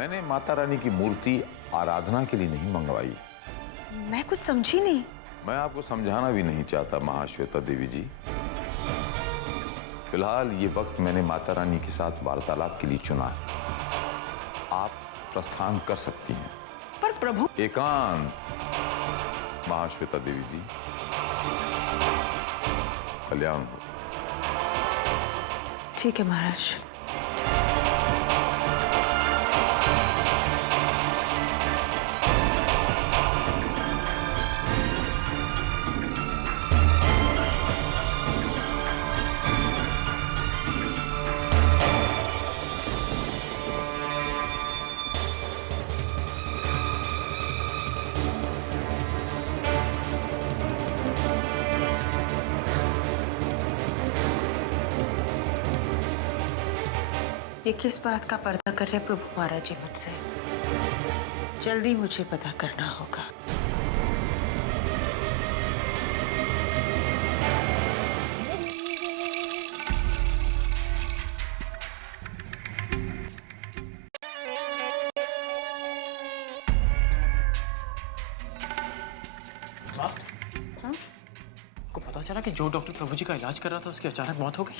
मैंने माता रानी की मूर्ति आराधना के लिए नहीं मंगवाई। मैं कुछ समझी नहीं। मैं आपको समझाना भी नहीं चाहता महाश्वेता देवी जी। फिलहाल ये वक्त मैंने माता रानी के साथ वार्तालाप के लिए चुना है। आप प्रस्थान कर सकती हैं। पर प्रभु। एकांत महाश्वेता देवी जी, कल्याण हो। ठीक है महाराज। ये किस बात का पर्दा कर रहे प्रभु महाराज जी मुझसे? जल्दी मुझे पता करना होगा। हाँ? को पता चला कि जो डॉक्टर प्रभु जी का इलाज कर रहा था उसकी अचानक मौत हो गई।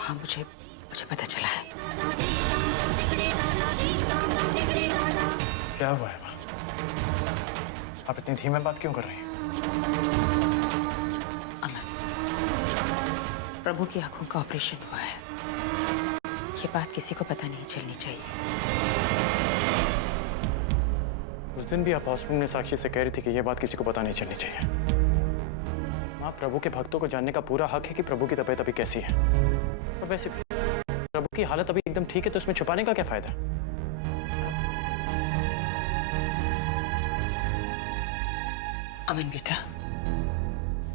हाँ, मुझे पता चला है। क्या हुआ है माँ? आप इतनी धीमे बात क्यों कर रही हैं? अमन, प्रभु की आंखों का ऑपरेशन हुआ है। ये बात किसी को पता नहीं चलनी चाहिए। उस दिन भी आप हॉस्पिटल में साक्षी से कह रही थी कि यह बात किसी को पता नहीं चलनी चाहिए। माँ, प्रभु के भक्तों को जानने का पूरा हक है कि प्रभु की तबीयत अभी कैसी है। और वैसे भी प्रभु की हालत अभी एकदम ठीक है, तो उसमें छुपाने का क्या फायदा? अमन बेटा,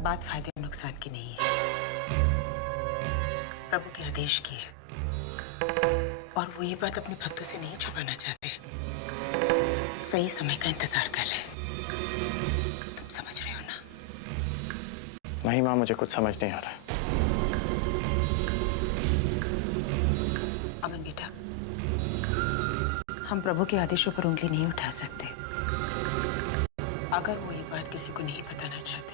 बात फायदे और नुकसान की नहीं है, प्रभु के आदेश की है। और वो ये बात अपने भक्तों से नहीं छुपाना चाहते। सही समय का इंतजार कर रहे हैं। तुम समझ रहे हो ना? नहीं माँ, मुझे कुछ समझ नहीं आ रहा है। अमन बेटा, हम प्रभु के आदेशों पर उंगली नहीं उठा सकते। अगर वो ये बात किसी को नहीं बताना चाहते,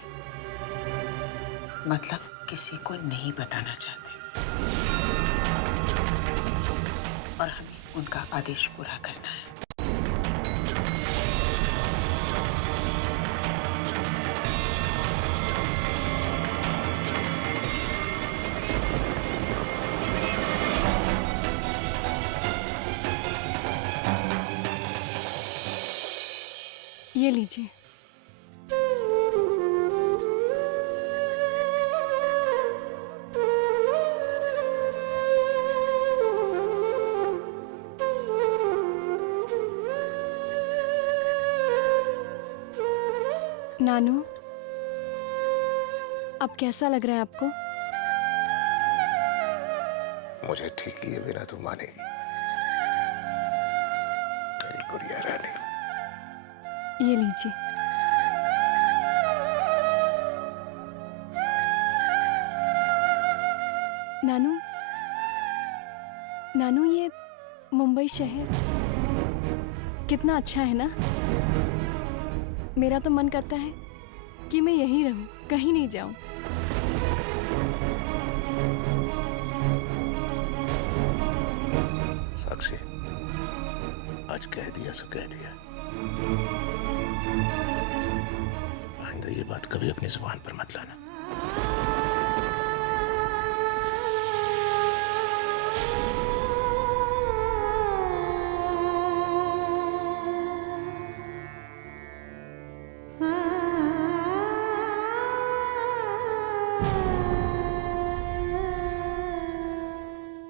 मतलब किसी को नहीं बताना चाहते, और हमें उनका आदेश पूरा करना है। ये लीजिए। नानू, अब कैसा लग रहा है आपको? मुझे ठीक किए बिना तुम मानेगी मेरी गुड़िया रानी। ये लीजिए। नानू, नानू, ये मुंबई शहर कितना अच्छा है ना। मेरा तो मन करता है कि मैं यहीं रहूं, कहीं नहीं जाऊं। साक्षी, आज कह दिया सो कह दिया। आइंदा ये बात कभी अपनी जुबान पर मत लाना।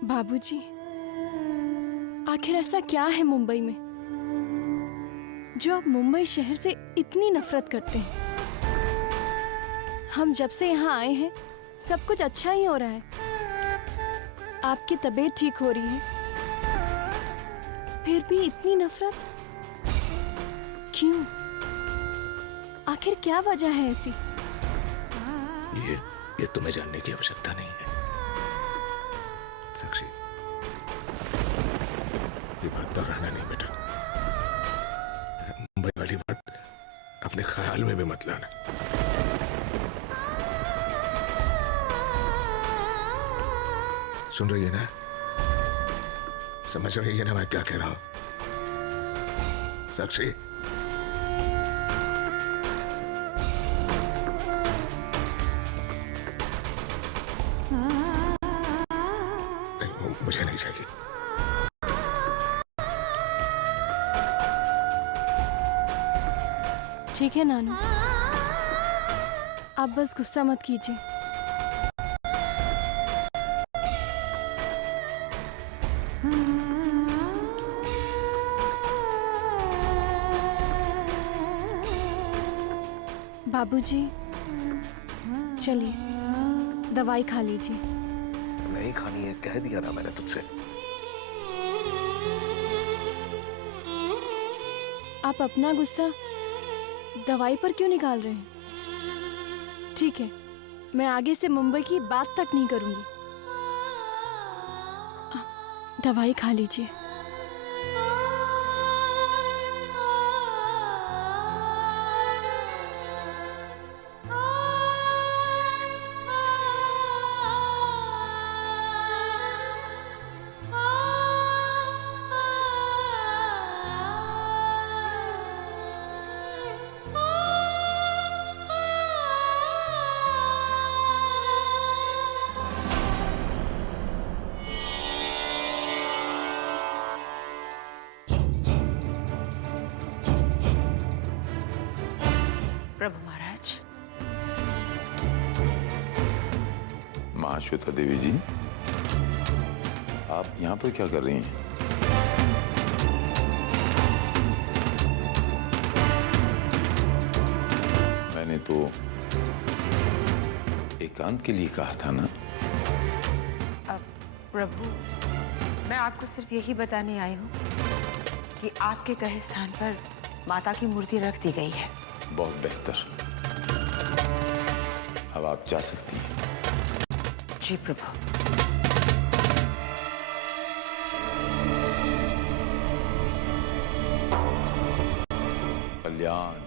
बाबूजी, आखिर ऐसा क्या है मुंबई में जो आप मुंबई शहर से इतनी नफरत करते हैं? हम जब से यहाँ आए हैं सब कुछ अच्छा ही हो रहा है। आपकी तबीयत ठीक हो रही है, फिर भी इतनी नफरत क्यों? आखिर क्या वजह है ऐसी? ये तुम्हें जानने की आवश्यकता नहीं है साक्षी। ये बात दोहराना नहीं बेटा। मुंबई वाली बात अपने ख्याल में भी मत लाना। सुन रही है ना? समझ रही है ना मैं क्या कह रहा हूं साक्षी? नहीं, मुझे नहीं चाहिए। ठीक है नानू, आप बस गुस्सा मत कीजिए। बाबूजी, चलिए दवाई खा लीजिए। नहीं खानी है, कह दिया ना मैंने तुझसे। आप अपना गुस्सा दवाई पर क्यों निकाल रहे हैं? ठीक है, मैं आगे से मुंबई की बात तक नहीं करूंगी। दवाई खा लीजिए। प्रभु महाराज। माँ श्वेता देवी जी, आप यहाँ पर क्या कर रही हैं? मैंने तो एकांत के लिए कहा था ना। अब प्रभु, मैं आपको सिर्फ यही बताने आई हूँ कि आपके कहे स्थान पर माता की मूर्ति रख दी गई है। बहुत बेहतर, अब आप जा सकती हैं। जी प्रभु। कल्याण।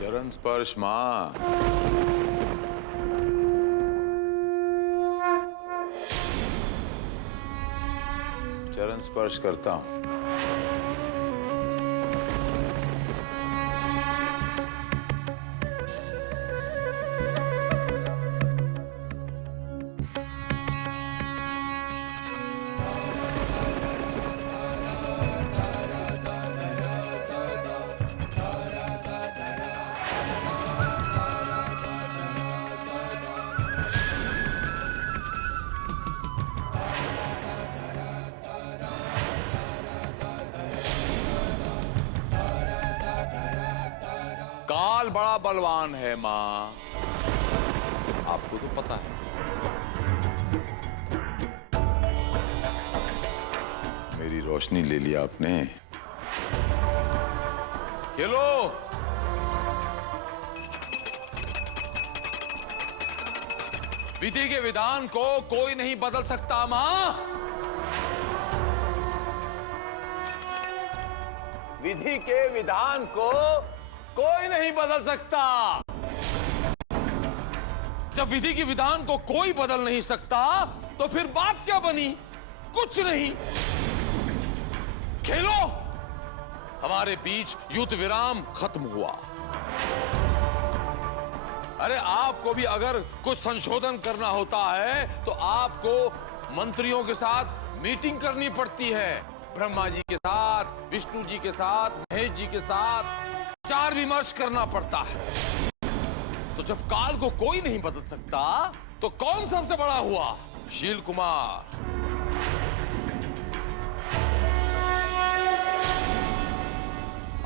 चरण स्पर्श मां। चरण स्पर्श करता हूं। काल बड़ा बलवान है मां, आपको तो पता है। मेरी रोशनी ले लिया आपने। खेलो। विधि के विधान को कोई नहीं बदल सकता मां। विधि के विधान को कोई नहीं बदल सकता। जब विधि के विधान को कोई बदल नहीं सकता तो फिर बात क्या बनी? कुछ नहीं। खेलो। हमारे बीच युद्ध विराम खत्म हुआ। अरे आपको भी अगर कुछ संशोधन करना होता है तो आपको मंत्रियों के साथ मीटिंग करनी पड़ती है। ब्रह्मा जी के साथ, विष्णु जी के साथ, महेश जी के साथ विचार विमर्श करना पड़ता है। तो जब काल को कोई नहीं बदल सकता तो कौन सबसे बड़ा हुआ? शील कुमार।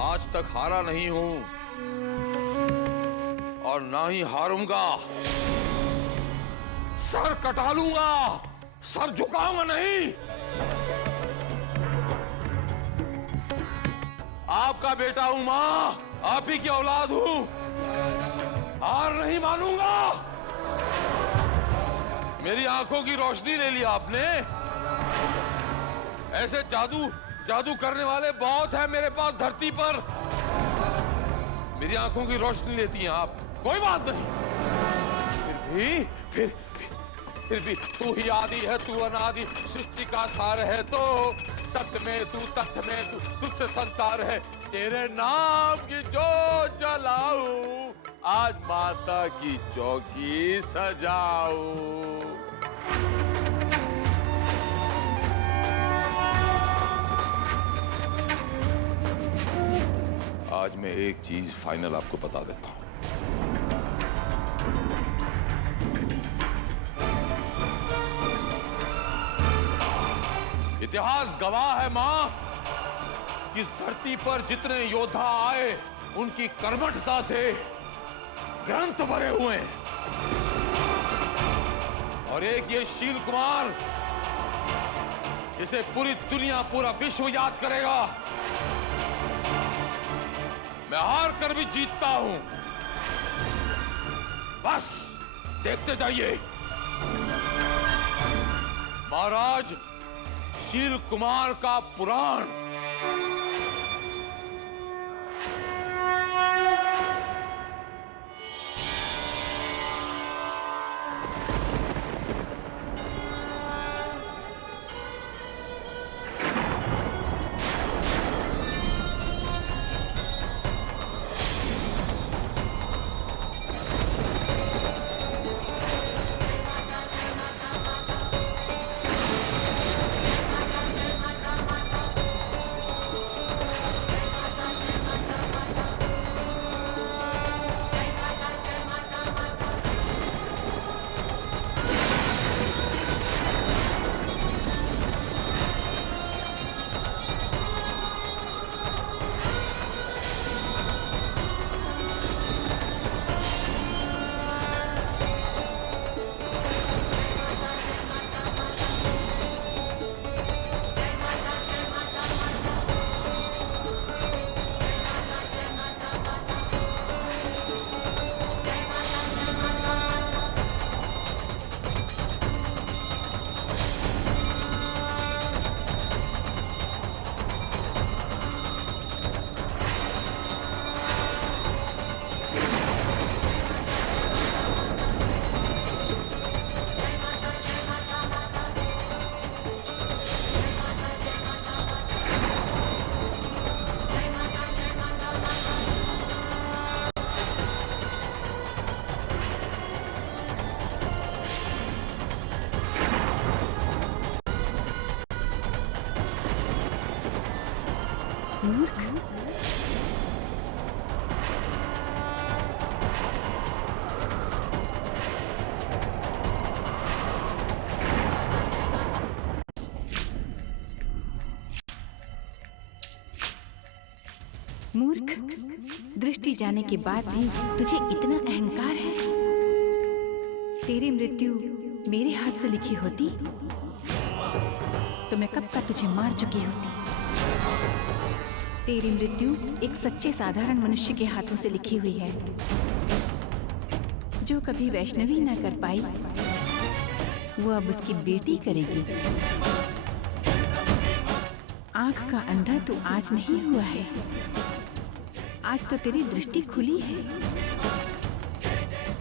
आज तक हारा नहीं हूं और ना ही हारूंगा। सर कटा लूंगा, सर झुकाऊंगा नहीं। आपका बेटा हूं मां, आप ही की औलाद हूं। हार नहीं मानूंगा। मेरी आंखों की रोशनी ले लिया आपने। ऐसे जादू करने वाले बहुत हैं मेरे पास धरती पर। मेरी आंखों की रोशनी लेती हैं आप, कोई बात नहीं। फिर भी तू ही आदि है, तू अनादि, सृष्टि का सार है। तो सत्य में तू, तथ्य में तू, तुझसे संसार है। तेरे नाम की जोत जलाऊं, आज माता की चौकी सजाऊं। आज मैं एक चीज फाइनल आपको बता देता हूं। इतिहास गवाह है मां, इस धरती पर जितने योद्धा आए उनकी कर्मठता से ग्रंथ भरे हुए हैं। और एक ये शील कुमार, इसे पूरी दुनिया, पूरा विश्व याद करेगा। मैं हार कर भी जीतता हूं, बस देखते जाइए। महाराज शील कुमार का पुराण। मूर्ख। मूर्ख, दृष्टि जाने के बाद भी तुझे इतना अहंकार है। तेरी मृत्यु मेरे हाथ से लिखी होती तो मैं कब का तुझे मार चुकी होती। तेरी मृत्यु एक सच्चे साधारण मनुष्य के हाथों से लिखी हुई है, जो कभी वैष्णवी न कर पाई वो अब उसकी बेटी करेगी। आंख का अंधा तो आज नहीं हुआ है, आज तो तेरी दृष्टि खुली है।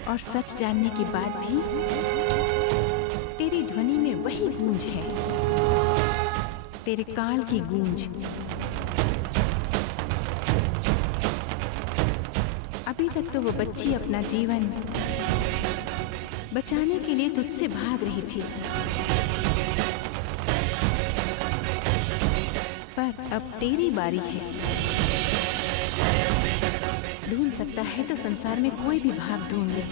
और सच जानने के बाद भी तेरी ध्वनि में वही गूंज है, तेरे काल की गूंज। अभी तक तो वो बच्ची अपना जीवन बचाने के लिए तुझसे भाग रही थी, पर अब तेरी बारी है। ढूंढ सकता है तो संसार में कोई भी भाग ढूंढ ले,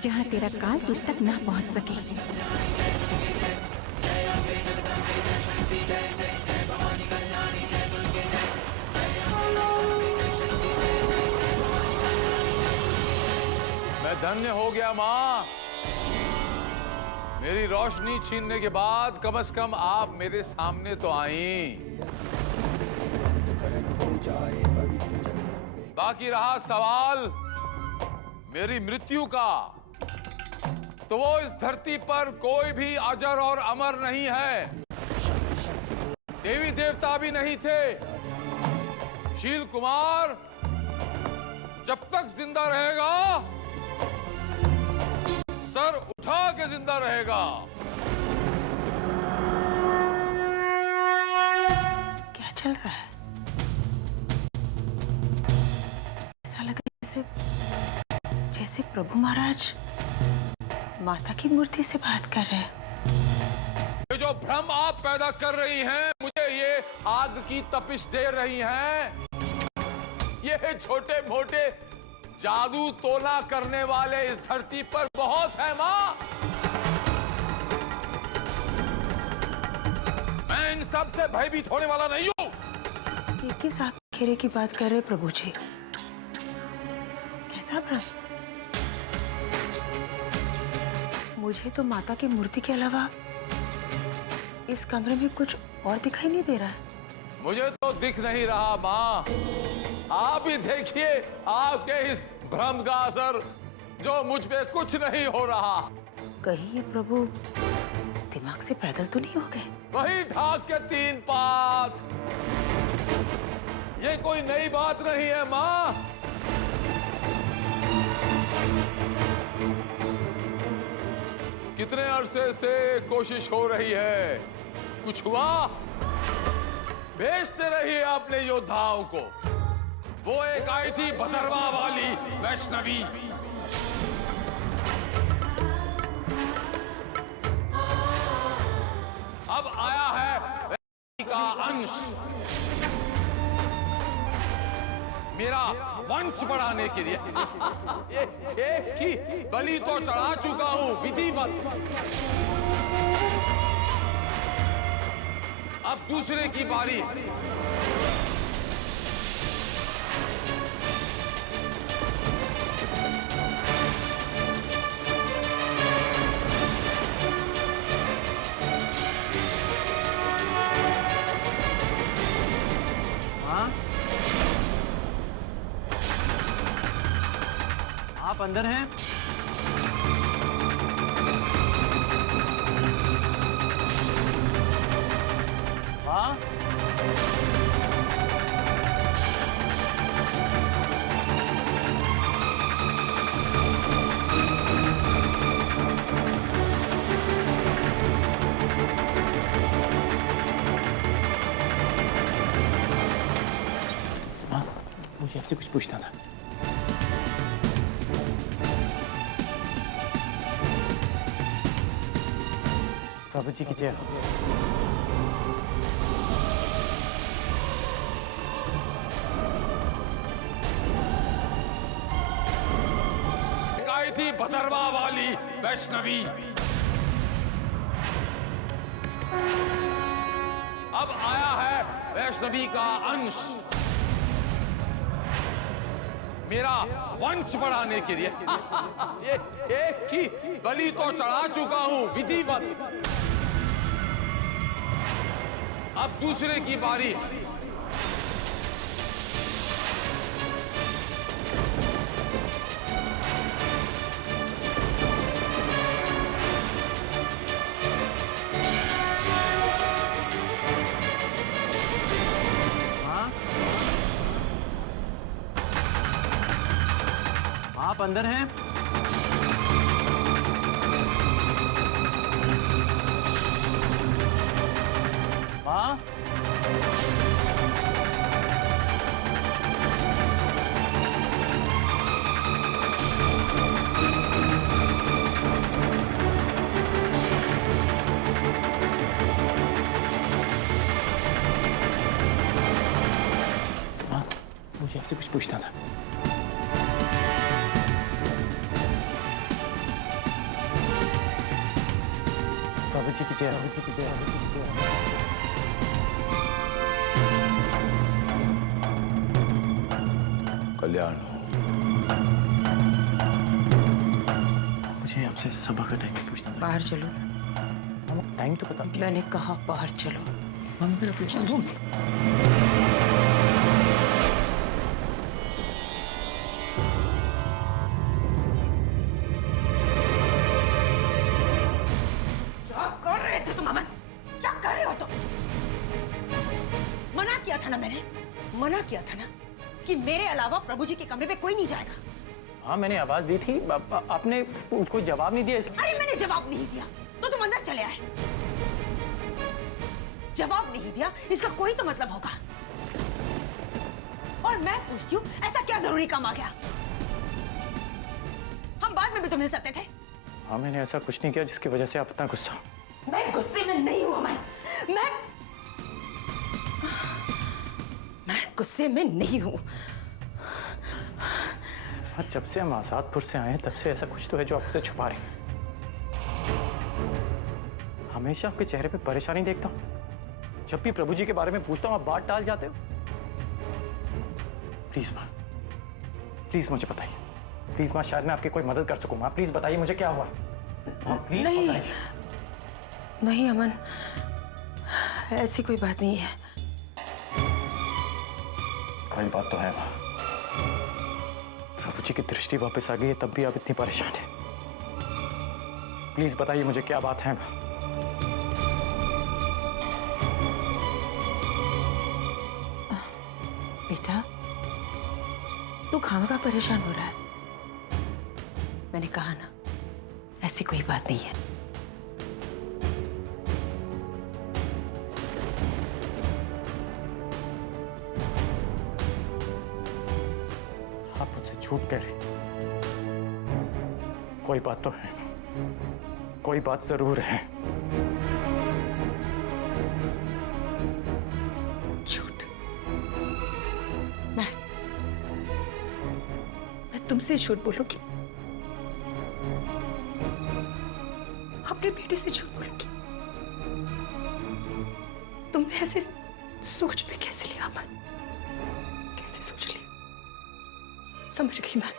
जहां तेरा काल तुझ तक ना पहुंच सके। मैं धन्य हो गया माँ। मेरी रोशनी छीनने के बाद कम से कम आप मेरे सामने तो आई। बाकी रहा सवाल मेरी मृत्यु का, तो वो इस धरती पर कोई भी अजर और अमर नहीं है। देवी देवता भी नहीं थे। शील कुमार जब तक जिंदा रहेगा सर उठा के जिंदा रहेगा। क्या चल रहा है? ऐसा लग रहा है जैसे प्रभु महाराज माता की मूर्ति से बात कर रहे हैं। ये जो भ्रम आप पैदा कर रही हैं, मुझे ये आग की तपिश दे रही हैं। ये छोटे मोटे जादू टोना करने वाले इस धरती पर बहुत है माँ। मैं इन सब से भयभीत होने वाला नहीं हूँ। ये किस आग घेरे की बात कर रहे प्रभु जी? कैसा भ्रम? मुझे तो माता की मूर्ति के अलावा इस कमरे में कुछ और दिखाई नहीं दे रहा है। मुझे तो दिख नहीं रहा माँ। आप ही देखिए आपके इस भ्रम का असर, जो मुझ पे कुछ नहीं हो रहा। कहीं ये प्रभु दिमाग से पैदल तो नहीं हो गए? वही ढाक के 3 पात। ये कोई नई बात नहीं है माँ। कितने अरसे से कोशिश हो रही है, कुछ हुआ? भेजते रहिए अपने योद्धाओं को। वो एक आई थी भदरवा वाली वैष्णवी, अब आया है वैष्णवी का अंश। मेरा वंश बढ़ाने के लिए एक की बलि तो चढ़ा चुका हूं विधिवत, अब दूसरे की बारी। आप अंदर हैं? हाँ? हाँ, मुझे आपसे कुछ पूछना था। प्रभु जी की जय हो। आई थी भदरवा वाली वैष्णवी, अब आया है वैष्णवी का अंश। मेरा वंश बढ़ाने के लिए ये एक की बलि तो चढ़ा चुका हूं विधिवत, अब दूसरे की बारी। आप अंदर हैं? माँ? माँ, मुझे आपसे कुछ पूछना था। बाबू जी की जय, बाबू जी की जय, बाबू जी की जय। कल्याण हो। मुझे आपसे सभा का टाइम पूछना था। बाहर चलो। टाइम तो पता नहीं। मैंने कहा बाहर चलो। चलो। क्या कर रहे थे तुम अमन? क्या कर रहे हो तुम? मना किया था ना मैंने, मना किया था ना कि मेरे अलावा प्रभु जी के कमरे पे कोई नहीं जाएगा। हाँ, मैंने आवाज दी थी, आपने कोई जवाब नहीं दिया इसलिए। अरे मैंने जवाब नहीं दिया तो तुम अंदर चले आए। जवाब नहीं दिया इसका कोई तो मतलब होगा। और मैं पूछती हूँ, ऐसा क्या जरूरी काम आ गया? हम बाद में भी तो मिल सकते थे। हाँ, मैंने ऐसा कुछ नहीं किया जिसकी वजह से आप इतना गुस्सा। मैं गुस्से में नहीं हूं अमन। मैं गुस्से में नहीं हूं। हाँ, जब से हम आजादपुर से आए हैं तब से ऐसा कुछ तो है जो आपसे छुपा रहे हैं। हमेशा आपके चेहरे पे परेशानी देखता हूँ। जब भी प्रभु जी के बारे में पूछता हूँ आप बात टाल जाते हो। प्लीज माँ, प्लीज मुझे बताइए। प्लीज माँ, शायद मैं आपकी कोई मदद कर सकूँ। माँ प्लीज बताइए मुझे क्या हुआ। माँ प्लीज नहीं। बताइए। नहीं अमन, ऐसी कोई बात नहीं है। कोई बात तो है माँ। प्रभु जी की दृष्टि वापस आ गई है तब भी आप इतनी परेशान हैं। प्लीज बताइए मुझे क्या बात है माँ। बेटा, तू खामखा परेशान हो रहा है। मैंने कहा ना, ऐसी कोई बात नहीं है। आप मुझसे झूठ कह रहे। कोई बात तो है, कोई बात जरूर है। झूठ? मैं तुमसे झूठ बोलूंगी? अपने बेटे से झूठ बोलूंगी? तुमने ऐसे सोच में कैसे लिया अमन? कैसे सोच लिया? समझ गई मैं।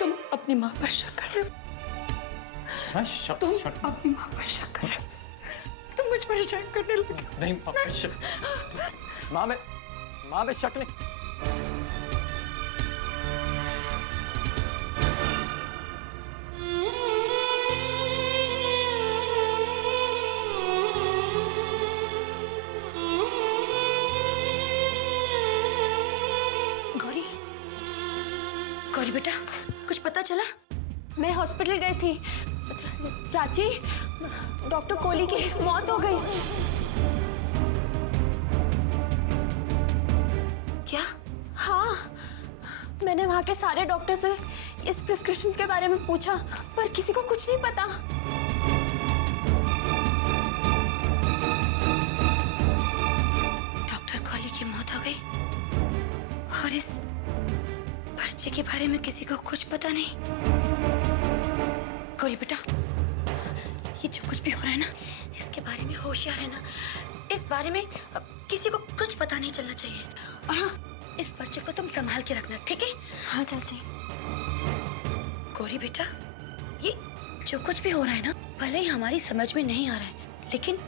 तुम अपनी माँ पर शक कर रहे हो। तुम अपनी माँ पर शक कर रहे हो। तुम मुझ पर शक करने लगे। नहीं माँ, मैं शक नहीं। गौरी बेटा, कुछ पता चला? मैं हॉस्पिटल गई थी चाची। डॉक्टर कोहली की मौत हो गई। क्या? हाँ, मैंने वहाँ के सारे डॉक्टर से इस प्रिस्क्रिप्शन के बारे में पूछा पर किसी को कुछ नहीं पता। डॉक्टर कोहली की मौत हो गई और इस पर्चे के बारे में किसी को कुछ पता नहीं। गौरी बेटा, ये जो कुछ भी हो रहा है ना, इसके बारे में होशियार रहना। इस बारे में किसी को कुछ पता नहीं चलना चाहिए। और हाँ, इस पर्चे को तुम संभाल के रखना, ठीक है? हाँ चाची। गौरी बेटा, ये जो कुछ भी हो रहा है ना, भले ही हमारी समझ में नहीं आ रहा है, लेकिन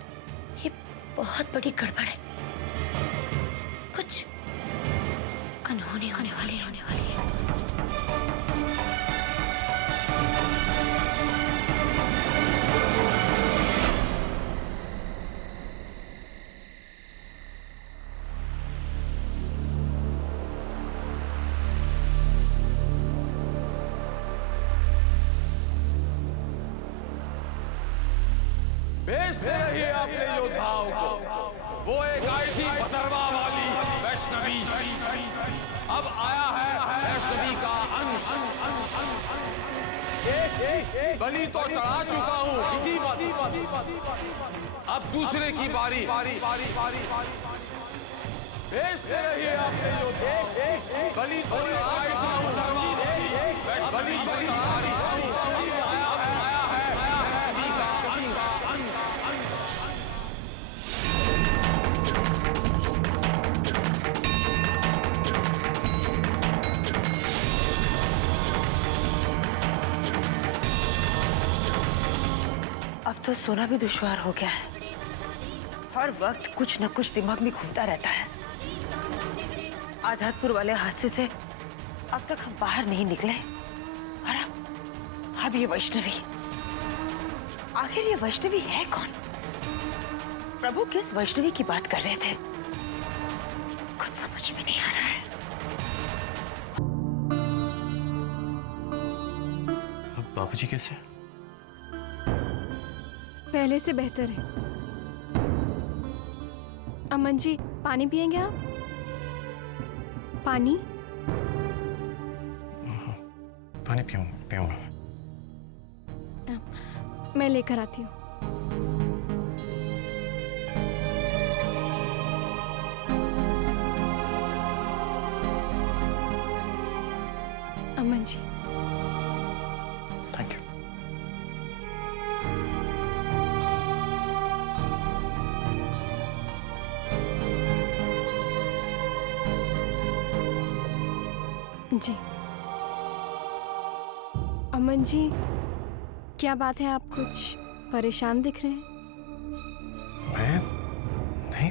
ये बहुत बड़ी गड़बड़ है। कुछ अनहोनी होने वाली है। भेजते रहिए अपने योद्धाओं को। वो एक आई थी भद्रवा वाली वैष्णवी, अब आया है वैष्णवी का अंश। बलि तो चढ़ा चुका हूँ, अब दूसरे की बारी। भेजते रहिए अपने योद्धाओं, बलि तो चढ़ा चुका हूँ, बलि तो चढ़ा चुका हूँ, अब आया है वैष्णवी का अंश। अब तो सोना भी दुश्वार हो गया है। हर वक्त कुछ न कुछ दिमाग में घूमता रहता है। आजादपुर वाले हादसे से अब तक हम बाहर नहीं निकले, और अब ये वैष्णवी, आखिर ये वैष्णवी है कौन? प्रभु किस वैष्णवी की बात कर रहे थे? कुछ समझ में नहीं आ रहा है। अब बाबूजी कैसे? पहले से बेहतर है। अमन जी, पानी पियेंगे आप? पानी? पानी पीऊंगा। मैं लेकर आती हूँ। Aman ji, thank you. जी। अमन जी, क्या बात है, आप कुछ परेशान दिख रहे हैं? मैं नहीं।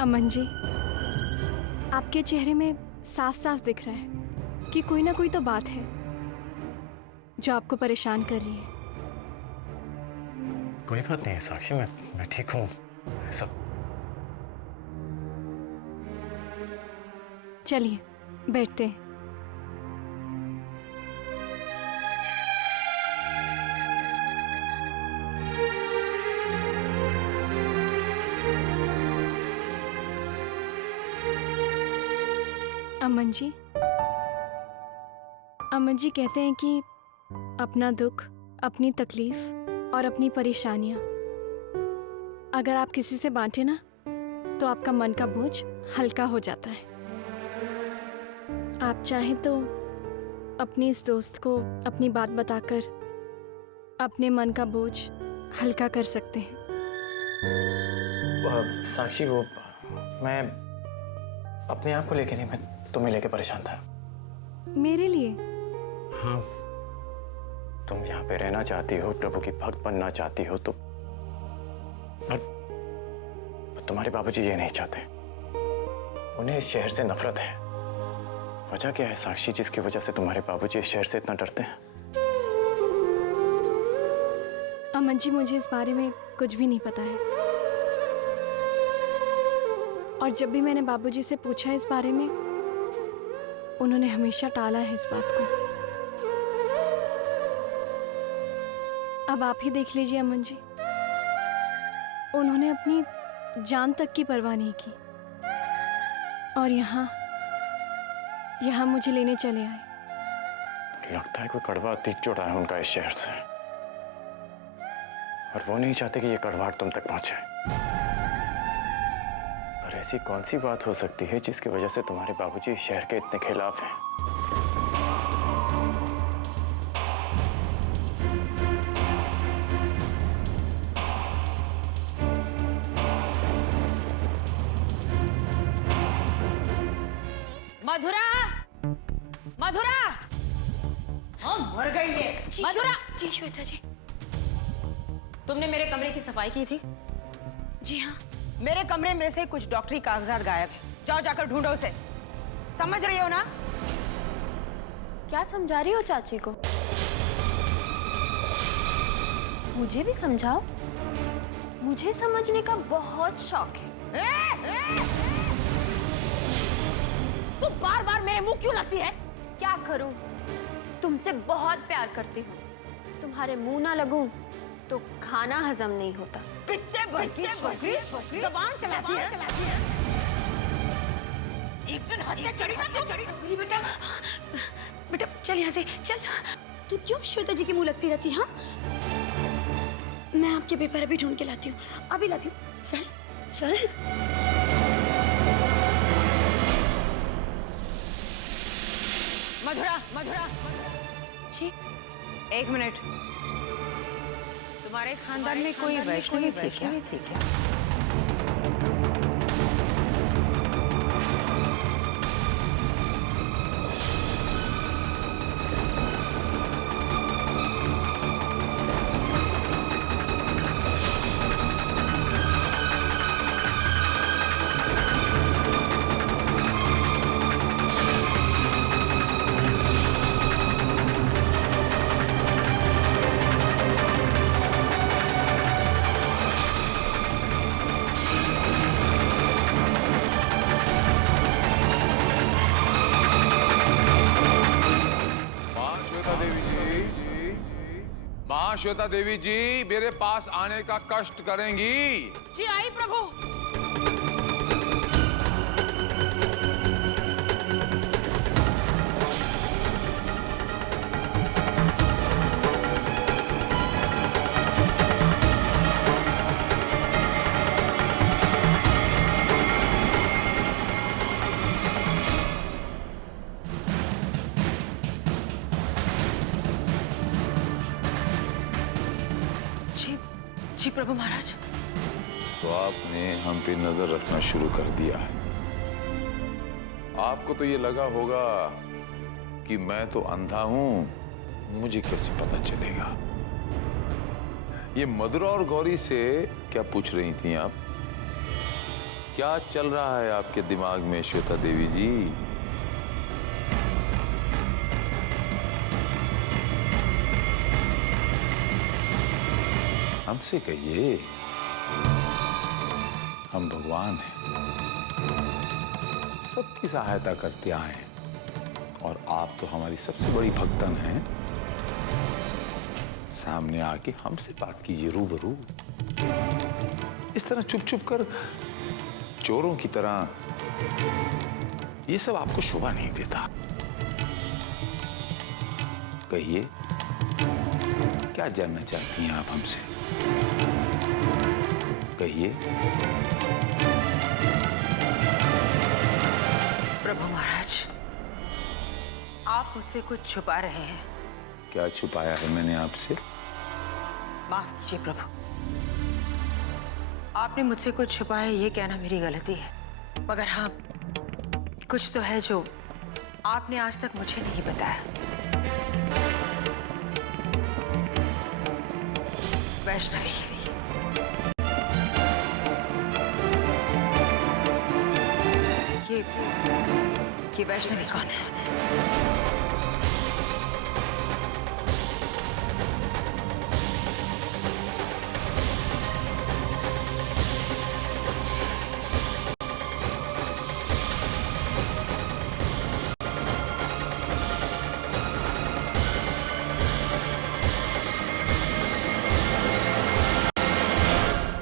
अमन जी, आपके चेहरे में साफ साफ दिख रहा है कि कोई ना कोई तो बात है जो आपको परेशान कर रही है। कोई बात नहीं है साक्षी, मैं ठीक हूँ। सब चलिए बैठते हैं। अमन जी, अमन जी कहते हैं कि अपना दुख, अपनी तकलीफ और अपनी परेशानियां अगर आप किसी से बांटे ना, तो आपका मन का बोझ हल्का हो जाता है। आप चाहें तो अपनी इस दोस्त को अपनी बात बताकर अपने मन का बोझ हल्का कर सकते हैं। साक्षी, वो मैं अपने आप को लेके नहीं, मैं तुम्हें लेके परेशान था। मेरे लिए? हाँ, तुम यहाँ पे रहना चाहती हो, प्रभु की भक्त बनना चाहती हो, तो तुम्हारे बाबूजी ये नहीं चाहते। उन्हें इस शहर से नफरत है। वजह क्या है साक्षी, जिसकी वजह से तुम्हारे बाबूजी इस शहर से इतना डरते हैं? अमन जी, मुझे इस बारे में कुछ भी नहीं पता है, और जब भी मैंने बाबूजी से पूछा इस बारे में, उन्होंने हमेशा टाला है इस बात को। अब आप ही देख लीजिए अमन जी, उन्होंने अपनी जान तक की परवाह नहीं की, और यहाँ मुझे लेने चले आए। लगता है कोई कड़वा अतीत जुड़ा है उनका इस शहर से, और वो नहीं चाहते कि ये कड़वाहट तुम तक पहुंचे। पर ऐसी कौन सी बात हो सकती है जिसकी वजह से तुम्हारे बाबूजी इस शहर के इतने खिलाफ हैं? मधुरा, मधुरा, हाँ मर गई ये। मधुरा! जी श्वेता जी। तुमने मेरे कमरे की सफाई की थी? जी हाँ। मेरे कमरे में से कुछ डॉक्टरी कागजात गायब है। जाओ जाकर ढूंढो उसे। समझ रही हो ना? क्या समझा रही हो चाची को? मुझे भी समझाओ, मुझे समझने का बहुत शौक है। तू लिए मुंह क्यों लगती है? क्या करूं? तुमसे बहुत प्यार करती हूँ। तुम्हारे मुंह ना लगूं तो खाना हजम नहीं होता। कितने बड़ी छोकरी जबान चलाती है। एक दिन हद तक चढ़ी ना तो चढ़ी। गौरी बेटा, बेटा चल यहाँ से चल। तू क्यों श्वेता जी की मुंह लगती रहती है? हाँ, मैं आपके पेपर अभी ढूंढ के लाती हूँ, अभी लाती हूँ। चल चल। मधुरा जी एक मिनट। तुम्हारे खानदान में कोई वैष्णवी थी क्या? श्वेता देवी जी मेरे पास आने का कष्ट करेंगी? जी आई प्रभु। जी प्रभु महाराज। तो आपने हम पे नजर रखना शुरू कर दिया है। आपको तो ये लगा होगा कि मैं तो अंधा हूं, मुझे कैसे पता चलेगा। ये मधुरा और गौरी से क्या पूछ रही थी आप? क्या चल रहा है आपके दिमाग में श्वेता देवी जी? हमसे कहिए, हम भगवान हैं, सबकी सहायता करते आए हैं और आप तो हमारी सबसे बड़ी भक्तन हैं। सामने आके हमसे बात कीजिए रूबरू। इस तरह चुप चुप कर चोरों की तरह, ये सब आपको शोभा नहीं देता। कहिए, क्या जानना चाहती हैं आप हमसे? कहिए। प्रभु महाराज, आप मुझसे कुछ छुपा रहे हैं। क्या छुपाया है मैंने आपसे? माफ कीजिए प्रभु, आपने मुझसे कुछ छुपाया ये कहना मेरी गलती है, मगर हाँ, कुछ तो है जो आपने आज तक मुझे नहीं बताया। वैष्णवी, ये वैष्णवी कौन है?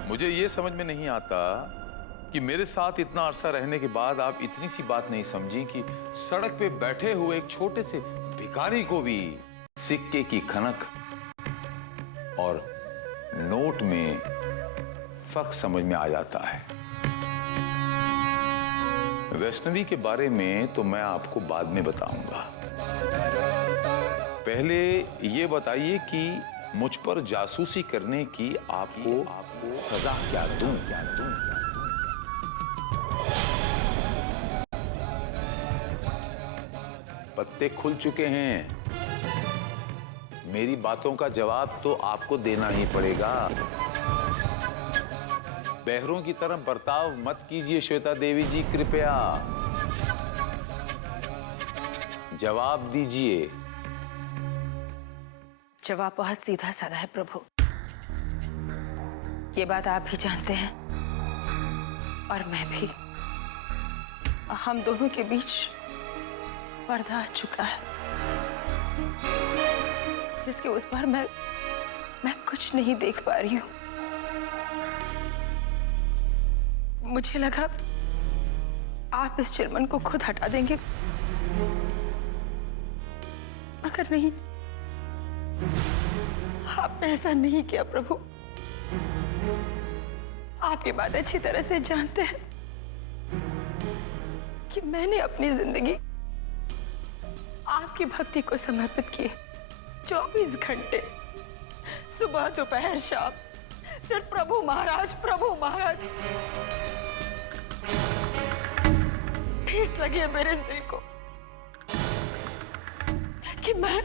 मुझे ये समझ में नहीं आता कि मेरे साथ इतना अरसा रहने के बाद आप इतनी सी बात नहीं समझी कि सड़क पे बैठे हुए एक छोटे से भिखारी को भी सिक्के की खनक और नोट में फर्क समझ में आ जाता है। वैष्णवी के बारे में तो मैं आपको बाद में बताऊंगा। पहले ये बताइए कि मुझ पर जासूसी करने की आपको सजा क्या दूं? पत्ते खुल चुके हैं, मेरी बातों का जवाब तो आपको देना ही पड़ेगा। बहरों की तरह बर्ताव मत कीजिए श्वेता देवी जी, कृपया जवाब दीजिए। जवाब बहुत सीधा साधा है प्रभु, ये बात आप भी जानते हैं और मैं भी। हम दोनों के बीच पर्दा आ चुका है, जिसके उस पार मैं कुछ नहीं देख पा रही हूँ। मुझे लगा आप इस चिलमन को खुद हटा देंगे, मगर नहीं, आपने ऐसा नहीं किया प्रभु। आप ये बात अच्छी तरह से जानते हैं कि मैंने अपनी जिंदगी आपकी भक्ति को समर्पित की। 24 घंटे, सुबह दोपहर शाम, सिर्फ प्रभु महाराज, प्रभु महाराज। ठेस लगी है मेरे इस दिल को कि मैं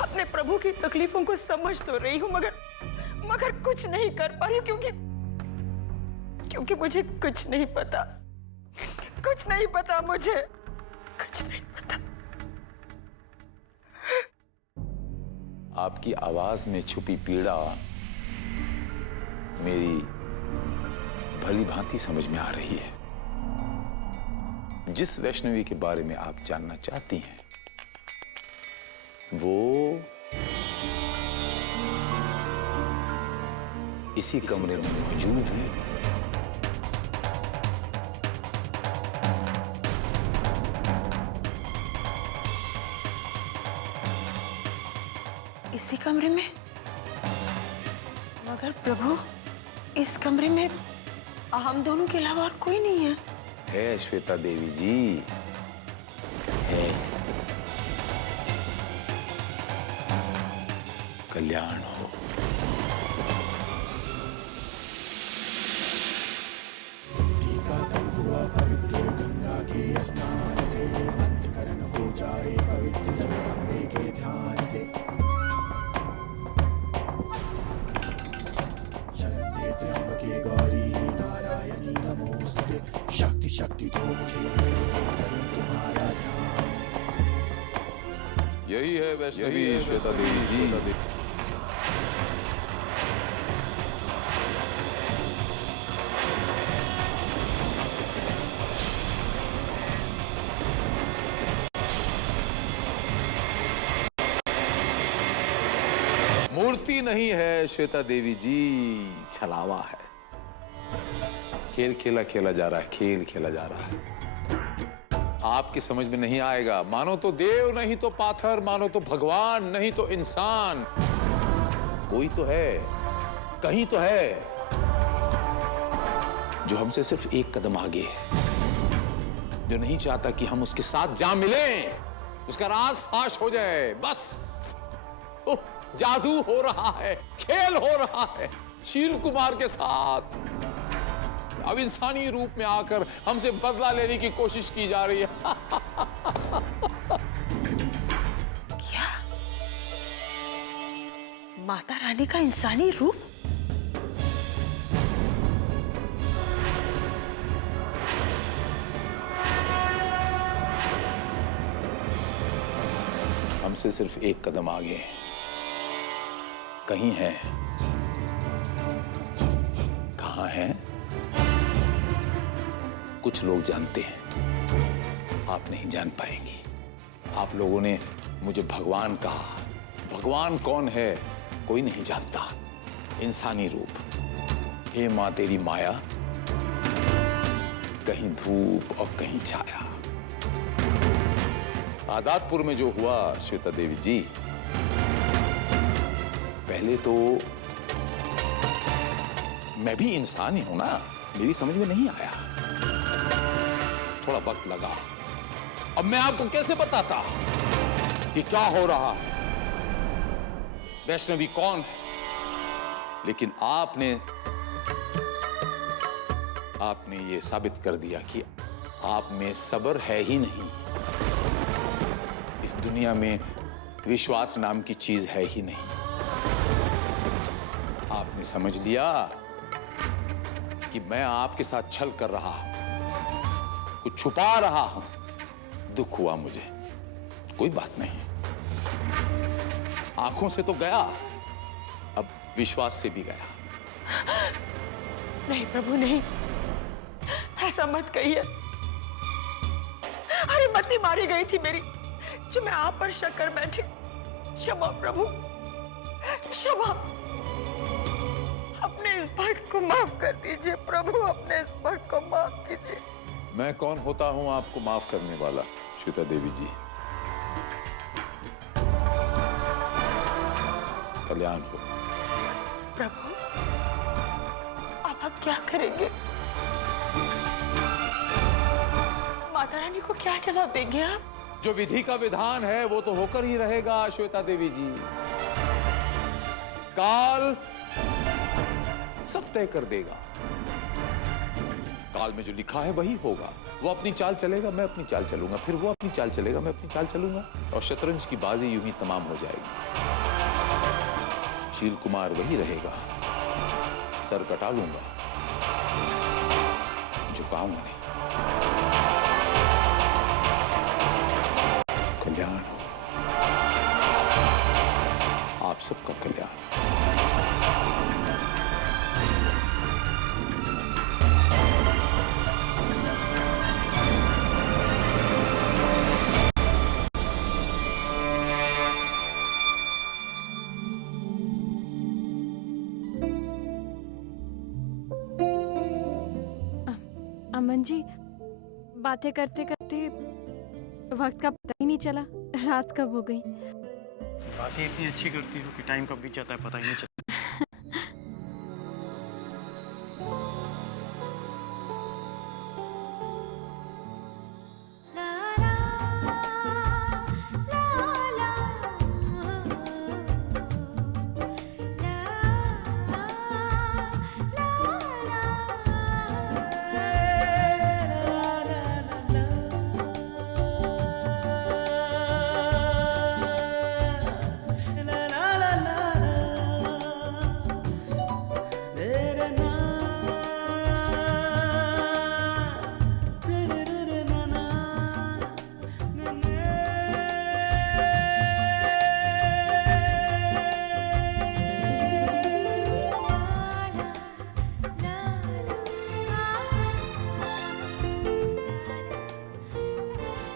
अपने प्रभु की तकलीफों को समझ तो रही हूं, मगर कुछ नहीं कर पा रही हूं, क्योंकि मुझे कुछ नहीं पता। कुछ नहीं पता, मुझे कुछ नहीं पता। आपकी आवाज में छुपी पीड़ा मेरी भली भांति समझ में आ रही है। जिस वैष्णवी के बारे में आप जानना चाहती हैं, वो इसी कमरे में मौजूद है। इसी कमरे में? मगर प्रभु, इस कमरे में हम दोनों के अलावा और कोई नहीं है। है श्वेता देवी जी, है। कल्याण हो। स्नान से अंतकरण हो जाए पवित्र, जगदम्बे के ध्यान से। शरण्ये त्र्यंबके गौरी नारायणी नमोस्तुते। शक्ति शक्ति दो मुझे, करूं तुम्हारा ध्यान। यही है वैष्णवी श्वेता देवी जी। मूर्ति नहीं है श्वेता देवी जी, छलावा है। खेल खेला खेला जा रहा है, खेल खेला जा रहा है। आपकी समझ में नहीं आएगा। मानो तो देव, नहीं तो पाथर, मानो तो भगवान, नहीं तो इंसान। कोई तो है, कहीं तो है, जो हमसे सिर्फ एक कदम आगे है, जो नहीं चाहता कि हम उसके साथ जा मिलें, उसका राज फाश हो जाए। बस जादू हो रहा है, खेल हो रहा है शील कुमार के साथ। अब इंसानी रूप में आकर हमसे बदला लेने की कोशिश की जा रही है। क्या? माता रानी का इंसानी रूप? हमसे सिर्फ एक कदम आगे कहीं है। कहां है? कुछ लोग जानते हैं, आप नहीं जान पाएंगी। आप लोगों ने मुझे भगवान कहा। भगवान कौन है कोई नहीं जानता। इंसानी रूप। हे मां तेरी माया, कहीं धूप और कहीं छाया। आजादपुर में जो हुआ श्वेता देवी जी, पहले तो मैं भी इंसान ही हूं ना, मेरी समझ में नहीं आया, थोड़ा वक्त लगा। अब मैं आपको कैसे बताता कि क्या हो रहा है, वैष्णवी कौन है? लेकिन आपने ये साबित कर दिया कि आप में सब्र है ही नहीं। इस दुनिया में विश्वास नाम की चीज है ही नहीं। आपने समझ लिया कि मैं आपके साथ छल कर रहा हूं, कुछ छुपा रहा हूं। दुख हुआ मुझे, कोई बात नहीं। आंखों से तो गया, अब विश्वास से भी गया। नहीं प्रभु नहीं, ऐसा मत कहिए। अरे मती मारी गई थी मेरी, जो मैं आप पर शक कर बैठी। क्षमा प्रभु, क्षमा। अपने इस भक्त को माफ कर दीजिए प्रभु, अपने इस भक्त को माफ कीजिए। मैं कौन होता हूं आपको माफ करने वाला, श्वेता देवी जी? कल्याण हो। प्रभु, अब क्या करेंगे? माता रानी को क्या जवाब देंगे आप? जो विधि का विधान है वो तो होकर ही रहेगा श्वेता देवी जी। काल सब तय कर देगा। काल में जो लिखा है वही होगा। वो अपनी चाल चलेगा, मैं अपनी चाल चलूंगा, फिर वो अपनी चाल चलेगा, मैं अपनी चाल चलूंगा, और शतरंज की बाजी यूं ही तमाम हो जाएगी। शील कुमार वही रहेगा, सर कटा लूंगा, झुकाऊंगा नहीं। कल्याण हो, आप सबका कल्याण। अमन जी, बातें करते करते वक्त का पता ही नहीं चला, रात कब हो गई। बातें इतनी अच्छी करती हो कि टाइम कब बीत जाता है पता ही नहीं चलता।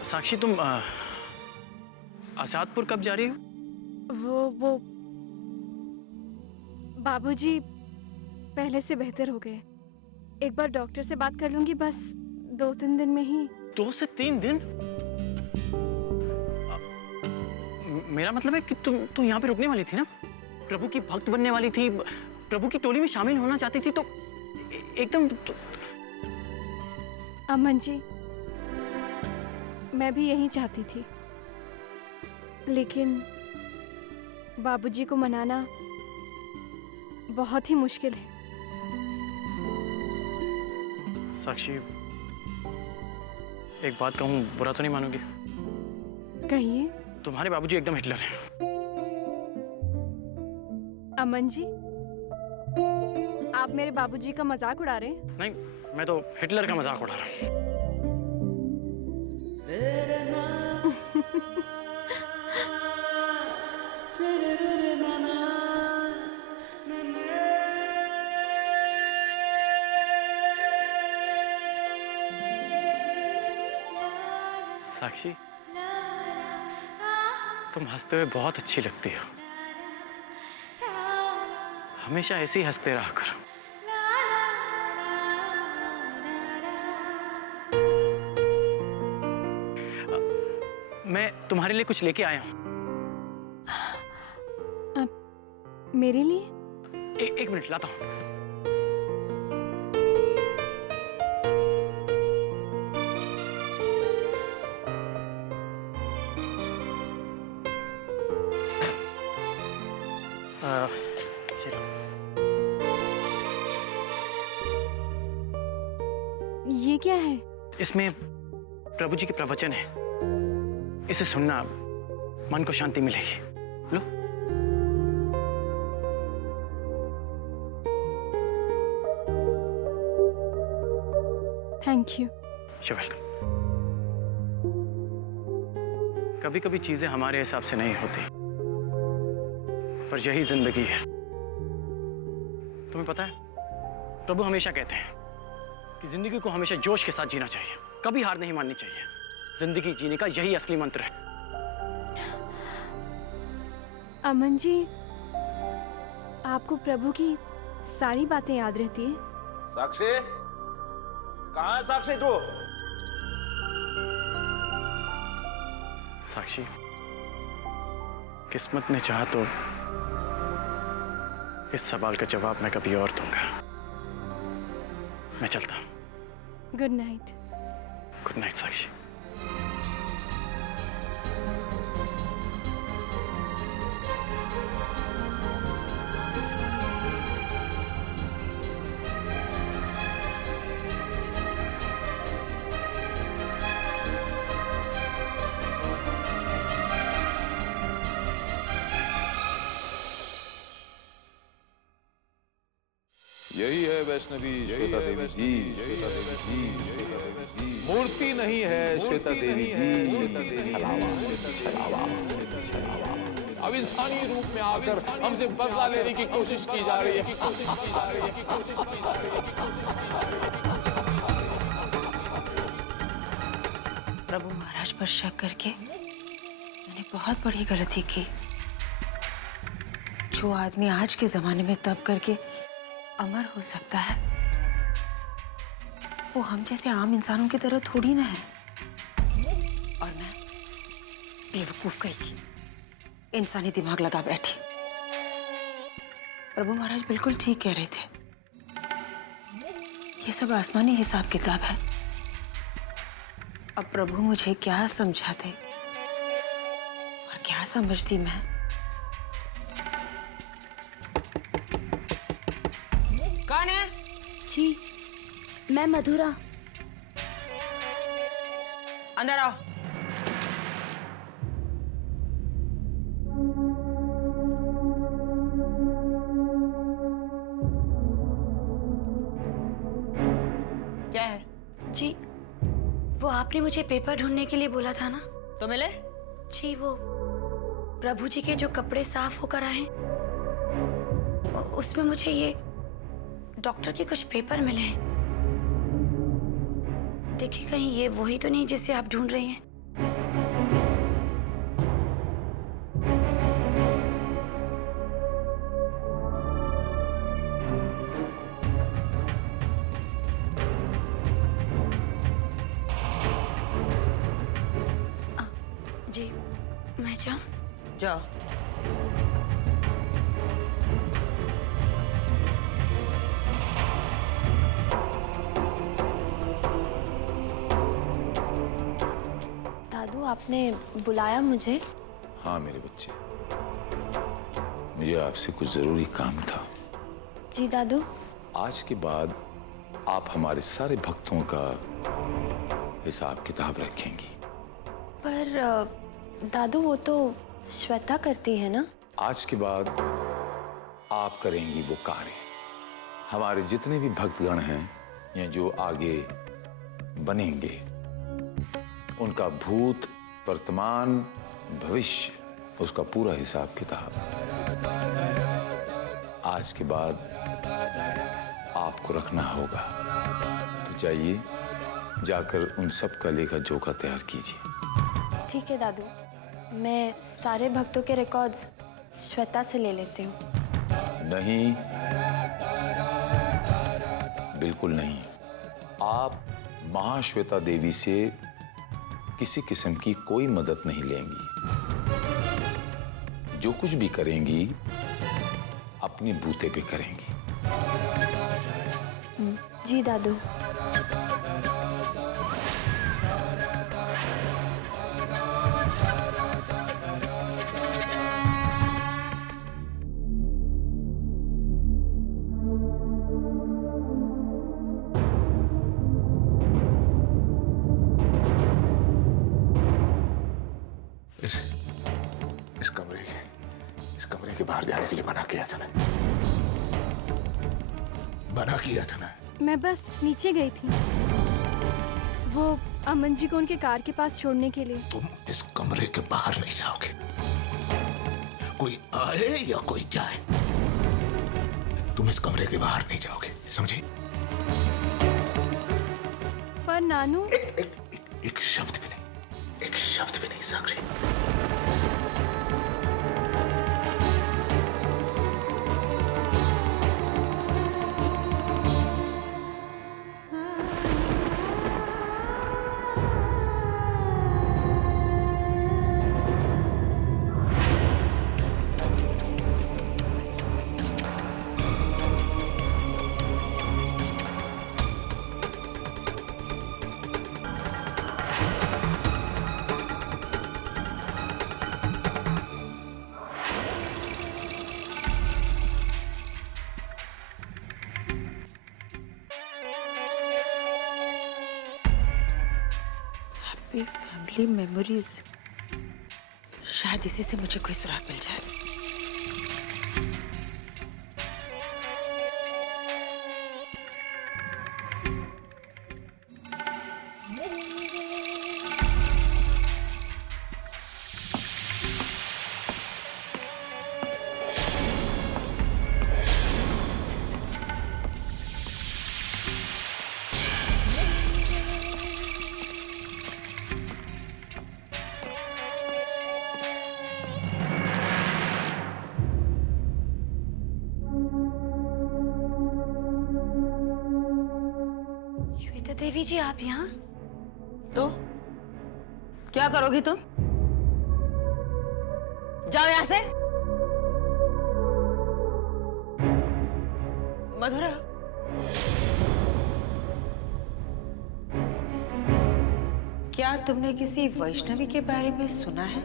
साक्षी, तुम आजादपुर कब जा रही हो? वो बाबूजी पहले से बेहतर हो गए। एक बार डॉक्टर से बात कर लूंगी, बस 2-3 दिन में ही। 2 से 3 दिन? मेरा मतलब है कि तुम यहाँ पे रुकने वाली थी ना? प्रभु की भक्त बनने वाली थी, प्रभु की टोली में शामिल होना चाहती थी, तो एकदम अमन जी, मैं भी यही चाहती थी, लेकिन बाबूजी को मनाना बहुत ही मुश्किल है। साक्षी, एक बात कहूँ, बुरा तो नहीं मानोगी? कहिए। तुम्हारे बाबूजी एकदम हिटलर हैं। अमन जी, आप मेरे बाबूजी का मजाक उड़ा रहे हैं? नहीं, मैं तो हिटलर का मजाक उड़ा रहा हूँ। साक्षी, तुम हंसते हुए बहुत अच्छी लगती हो। हमेशा ऐसे ही हंसते रहा करो। मैं तुम्हारे लिए कुछ लेके आया हूं। मेरे लिए? एक मिनट, लाता हूं। चलो। ये क्या है? इसमें प्रभु जी के प्रवचन है। इसे सुनना, मन को शांति मिलेगी। लो। Thank you. You're welcome। कभी कभी चीजें हमारे हिसाब से नहीं होती, पर यही जिंदगी है। तुम्हें पता है, प्रभु हमेशा कहते हैं कि जिंदगी को हमेशा जोश के साथ जीना चाहिए, कभी हार नहीं माननी चाहिए। जिंदगी जीने का यही असली मंत्र है। अमन जी, आपको प्रभु की सारी बातें याद रहती है? साक्षी, कहाँ है साक्षी तू? साक्षी, किस्मत ने चाहा तो इस सवाल का जवाब मैं कभी और दूंगा। मैं चलता हूँ। Good night. गुड नाइट साक्षी। यही है वैष्णवी श्वेता देवी जी। श्वेता देवी जी मूर्ति नहीं है श्वेता देवी जी, श्वेता देवी छलावा। अब इंसानी रूप में आकर हमसे बदला लेने की कोशिश की जा रही है। प्रभु महाराज पर शक करके मैंने बहुत बड़ी गलती की। जो आदमी आज के जमाने में तप करके अमर हो सकता है, वो हम जैसे आम इंसानों की तरह थोड़ी ना है। और मैं बेवकूफ कही की इंसानी दिमाग लगा बैठी। प्रभु महाराज बिल्कुल ठीक कह रहे थे। ये सब आसमानी हिसाब किताब है। अब प्रभु मुझे क्या समझाते और क्या समझती मैं। कौन है? जी, मैं मधुरा। अंदर आओ। क्या है? जी, वो आपने मुझे पेपर ढूंढने के लिए बोला था ना? तो मिले? जी, वो प्रभु जी के जो कपड़े साफ होकर आए, उसमें मुझे ये डॉक्टर के कुछ पेपर मिले हैं। देखिए कहीं ये वही तो नहीं जिसे आप ढूंढ रही हैं। जी, मैं जाऊं? जाओ। दादू, आपने बुलाया मुझे? हाँ मेरे बच्चे, मुझे आपसे कुछ जरूरी काम था। जी दादू। आज के बाद आप हमारे सारे भक्तों का हिसाब किताब रखेंगी। पर दादू, वो तो श्वेता करती है ना? आज के बाद आप करेंगी वो कार्य। हमारे जितने भी भक्तगण हैं या जो आगे बनेंगे, उनका भूत, वर्तमान, भविष्य, उसका पूरा हिसाब किताब आज के बाद आपको रखना होगा। तो जाइए, जाकर उन सब का लेखा जोखा तैयार कीजिए। ठीक है दादू, मैं सारे भक्तों के रिकॉर्ड्स श्वेता से ले लेती हूँ। नहीं, बिल्कुल नहीं। आप महाश्वेता देवी से किसी किस्म की कोई मदद नहीं लेंगी। जो कुछ भी करेंगी अपने बूते पे करेंगी। जी दादू। इस कमरे के बाहर जाने के लिए मना किया था ना? मना किया था ना? मैं बस नीचे गई थी, वो अमन जी को उनके कार के पास छोड़ने के लिए। तुम इस कमरे के बाहर नहीं जाओगे। कोई आए या कोई जाए, तुम इस कमरे के बाहर नहीं जाओगे, समझे? पर नानू। एक शब्द भी नहीं, एक शब्द भी नहीं, साक्षी। फैमिली मेमोरीज, शायद इसी से मुझे कोई सुराग मिल जाए। देवी जी, आप यहाँ? तो क्या करोगी तुम? जाओ यहाँ से। मधुरा, क्या तुमने किसी वैष्णवी के बारे में सुना है?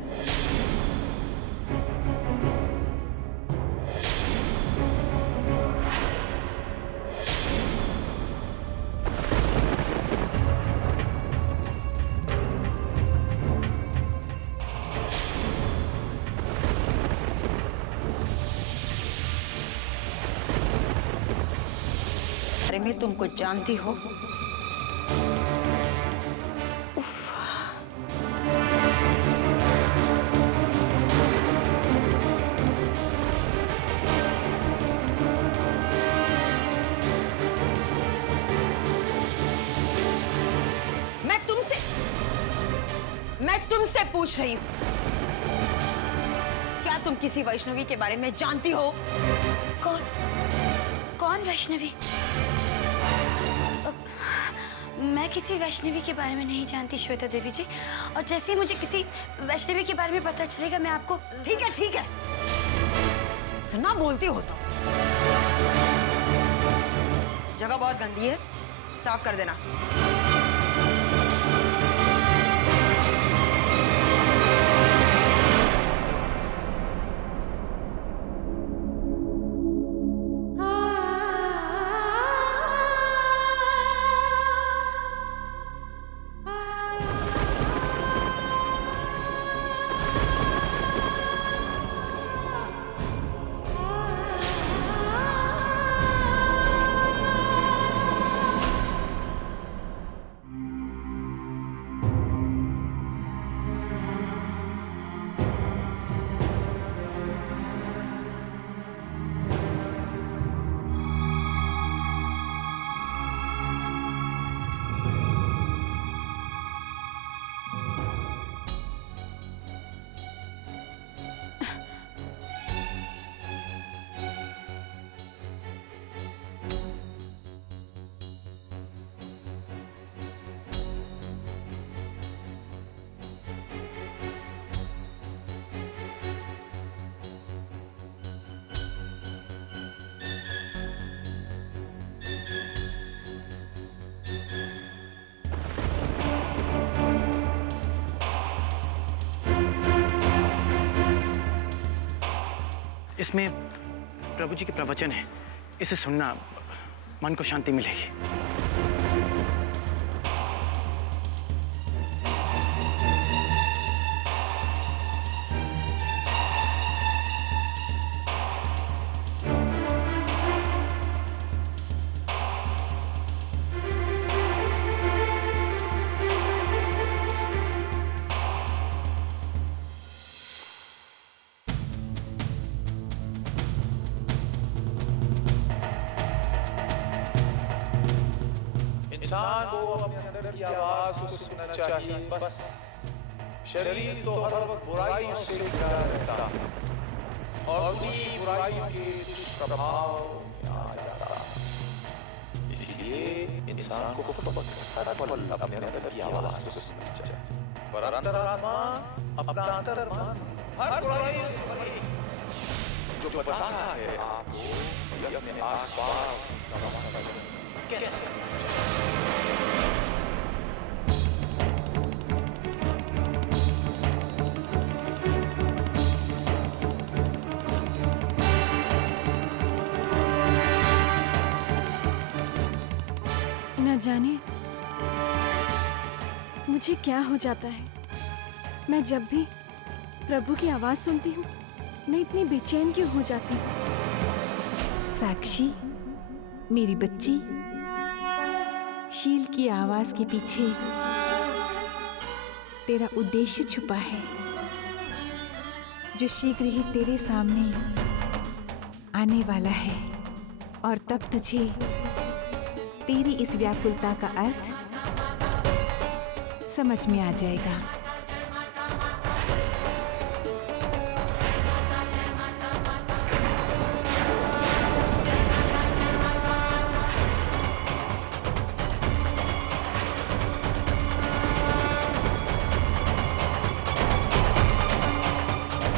बारे में तुम कुछ जानती हो? उफ। मैं तुमसे पूछ रही हूँ, क्या तुम किसी वैष्णवी के बारे में जानती हो? कौन वैष्णवी? मैं किसी वैष्णवी के बारे में नहीं जानती श्वेता देवी जी, और जैसे ही मुझे किसी वैष्णवी के बारे में पता चलेगा मैं आपको। ठीक है ठीक है, इतना बोलती हो तो। जगह बहुत गंदी है, साफ कर देना। इसमें प्रभु जी के प्रवचन है, इसे सुनना मन को शांति मिलेगी। इंसान को अपने अंदर की आवाज को सुनना चाहिए, बस शरीर तो हर वक्त बुराइयों से घिरा रहता और उन्हीं बुराइयों के दुष्प्रभाव में आ जाता। इसलिए इंसान को हर पल अपने अंदर की आवाज को सुनना चाहिए, पर अंतरात्मा अपना अंतर्मन हर बुराई से परे जो बताता है आपको कि अपने आसपास कैसे रहना चाहिए। न जाने मुझे क्या हो जाता है, मैं जब भी प्रभु की आवाज सुनती हूँ मैं इतनी बेचैन क्यों हो जाती हूँ। साक्षी, मेरी बच्ची, शील की आवाज के पीछे तेरा उद्देश्य छुपा है, जो शीघ्र ही तेरे सामने आने वाला है, और तब तुझे तेरी इस व्याकुलता का अर्थ समझ में आ जाएगा।